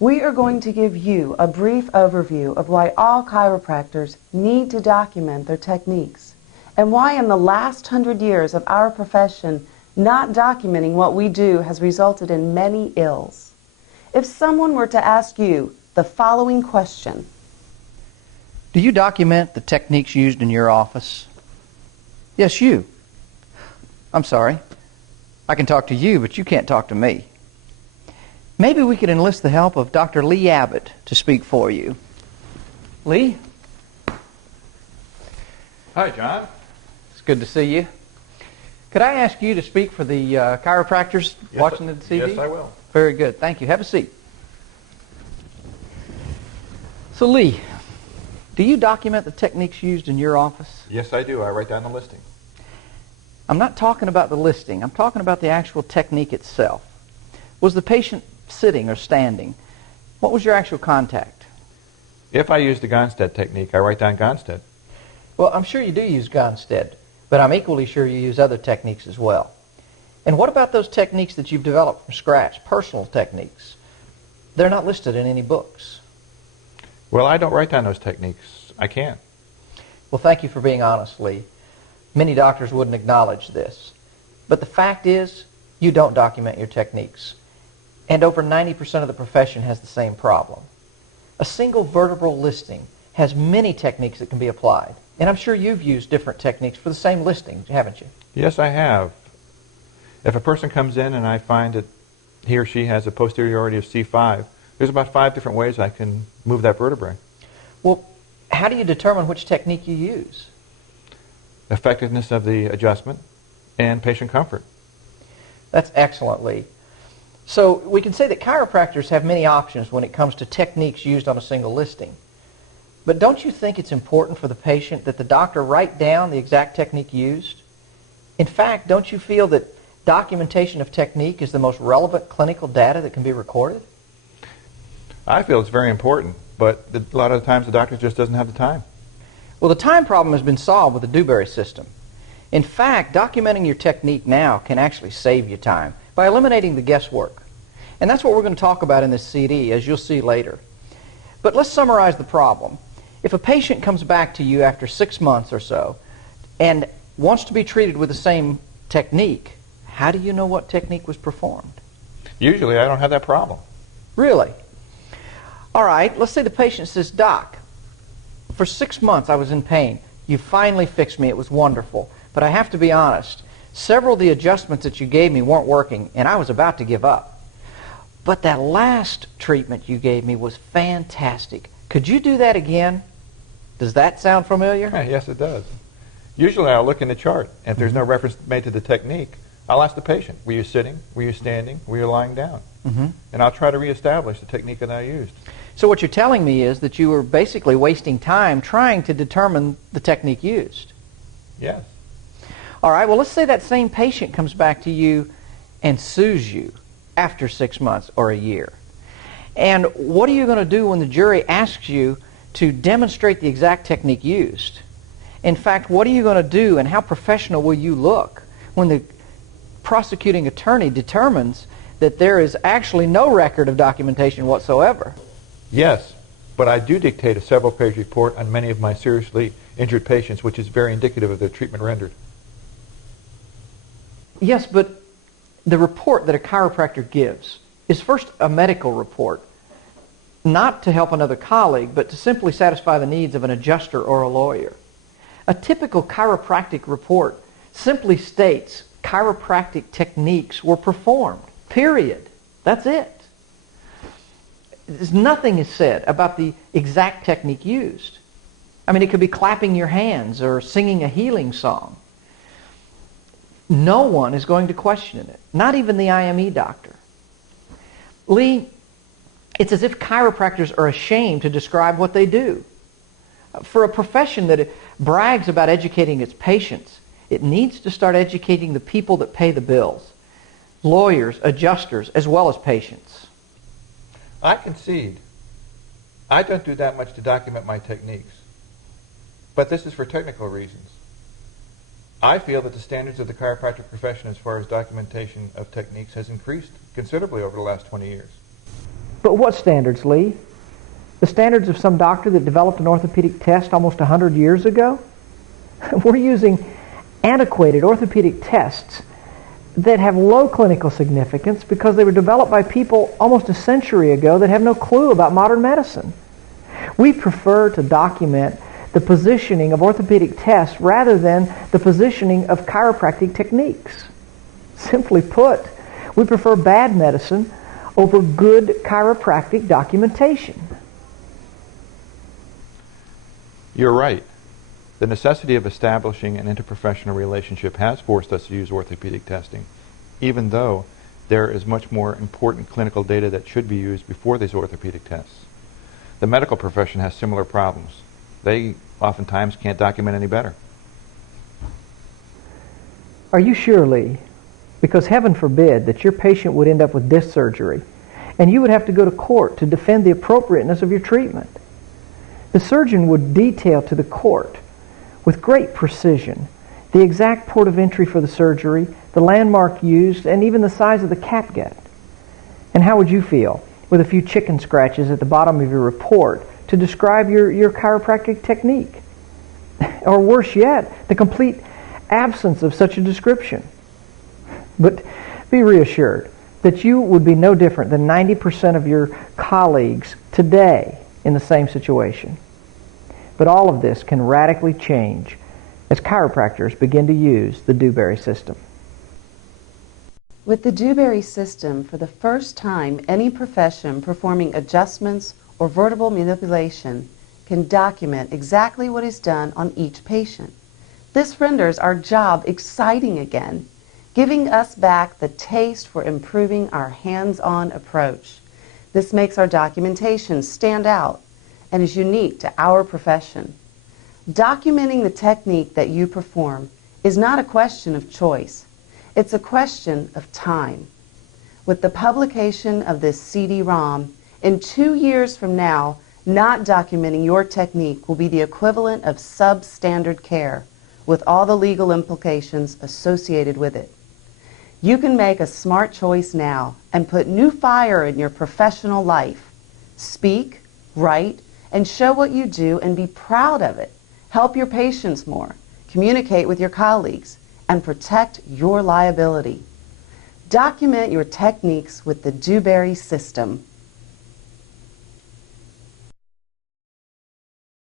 We are going to give you a brief overview of why all chiropractors need to document their techniques, and why in the last 100 years of our profession, not documenting what we do has resulted in many ills. If someone were to ask you the following question: do you document the techniques used in your office? Yes, you. I'm sorry. I can talk to you, but you can't talk to me. Maybe we could enlist the help of Dr. Lee Abbott to speak for you. Lee? Hi, John. It's good to see you. Could I ask you to speak for the chiropractors watching the CD? Yes, I will. Very good. Thank you. Have a seat. So, Lee, do you document the techniques used in your office? Yes, I do. I write down the listing. I'm not talking about the listing. I'm talking about the actual technique itself. Was the patient sitting or standing? What was your actual contact? If I use the Gonstead technique, I write down Gonstead. Well, I'm sure you do use Gonstead, but I'm equally sure you use other techniques as well. And what about those techniques that you've developed from scratch, personal techniques? They're not listed in any books. Well, I don't write down those techniques. I can't. Well, thank you for being honest, Lee. Many doctors wouldn't acknowledge this. But the fact is, you don't document your techniques. And over 90% of the profession has the same problem. A single vertebral listing has many techniques that can be applied. And I'm sure you've used different techniques for the same listing, haven't you? Yes, I have. If a person comes in and I find that he or she has a posteriority of C5, there's about 5 different ways I can move that vertebrae. Well, how do you determine which technique you use? Effectiveness of the adjustment and patient comfort. That's excellent, Lee. So we can say that chiropractors have many options when it comes to techniques used on a single listing. But don't you think it's important for the patient that the doctor write down the exact technique used? In fact, don't you feel that documentation of technique is the most relevant clinical data that can be recorded? I feel it's very important, but a lot of the times the doctor just doesn't have the time. Well, the time problem has been solved with the Dewberry system. In fact, documenting your technique now can actually save you time by eliminating the guesswork. And that's what we're going to talk about in this CD, as you'll see later. But let's summarize the problem. If a patient comes back to you after 6 months or so and wants to be treated with the same technique, how do you know what technique was performed? Usually I don't have that problem. Really? All right, let's say the patient says, "Doc, for 6 months I was in pain. You finally fixed me. It was wonderful. But I have to be honest, several of the adjustments that you gave me weren't working, and I was about to give up. But that last treatment you gave me was fantastic. Could you do that again?" Does that sound familiar? Yes, it does. Usually I'll look in the chart, and if there's no reference made to the technique, I'll ask the patient, were you sitting, were you standing, were you lying down? And I'll try to reestablish the technique that I used. So what you're telling me is that you were basically wasting time trying to determine the technique used. Yes. All right, well, let's say that same patient comes back to you and sues you after 6 months or a year. And what are you going to do when the jury asks you to demonstrate the exact technique used? In fact, what are you going to do and how professional will you look when the prosecuting attorney determines that there is actually no record of documentation whatsoever? Yes, but I do dictate a several-page report on many of my seriously injured patients, which is very indicative of their treatment rendered. Yes, but the report that a chiropractor gives is first a medical report, not to help another colleague, but to simply satisfy the needs of an adjuster or a lawyer. A typical chiropractic report simply states chiropractic techniques were performed, period. That's it. Nothing is said about the exact technique used. I mean, it could be clapping your hands or singing a healing song. No one is going to question it, not even the IME doctor. Lee, it's as if chiropractors are ashamed to describe what they do. For a profession that brags about educating its patients, it needs to start educating the people that pay the bills, lawyers, adjusters, as well as patients. I concede. I don't do that much to document my techniques. But this is for technical reasons. I feel that the standards of the chiropractic profession as far as documentation of techniques has increased considerably over the last 20 years. But what standards, Lee? The standards of some doctor that developed an orthopedic test almost 100 years ago? We're using antiquated orthopedic tests that have low clinical significance because they were developed by people almost a century ago that have no clue about modern medicine. We prefer to document the positioning of orthopedic tests rather than the positioning of chiropractic techniques. Simply put, we prefer bad medicine over good chiropractic documentation. You're right. The necessity of establishing an interprofessional relationship has forced us to use orthopedic testing, even though there is much more important clinical data that should be used before these orthopedic tests. The medical profession has similar problems. They oftentimes can't document any better. Are you sure, Lee? Because heaven forbid that your patient would end up with disc surgery, and you would have to go to court to defend the appropriateness of your treatment. The surgeon would detail to the court with great precision the exact port of entry for the surgery, the landmark used, and even the size of the catgut. And how would you feel with a few chicken scratches at the bottom of your report to describe your chiropractic technique? Or worse yet, the complete absence of such a description. But be reassured that you would be no different than 90% of your colleagues today in the same situation. But all of this can radically change as chiropractors begin to use the Dewberry system. With the Dewberry system, for the first time, any profession performing adjustments or vertebral manipulation can document exactly what is done on each patient. This renders our job exciting again, giving us back the taste for improving our hands-on approach. This makes our documentation stand out and is unique to our profession. Documenting the technique that you perform is not a question of choice. It's a question of time. With the publication of this CD-ROM, in 2 years from now, not documenting your technique will be the equivalent of substandard care, with all the legal implications associated with it. You can make a smart choice now and put new fire in your professional life. Speak, write, and show what you do and be proud of it. Help your patients more, communicate with your colleagues, and protect your liability. Document your techniques with the Dewberry system.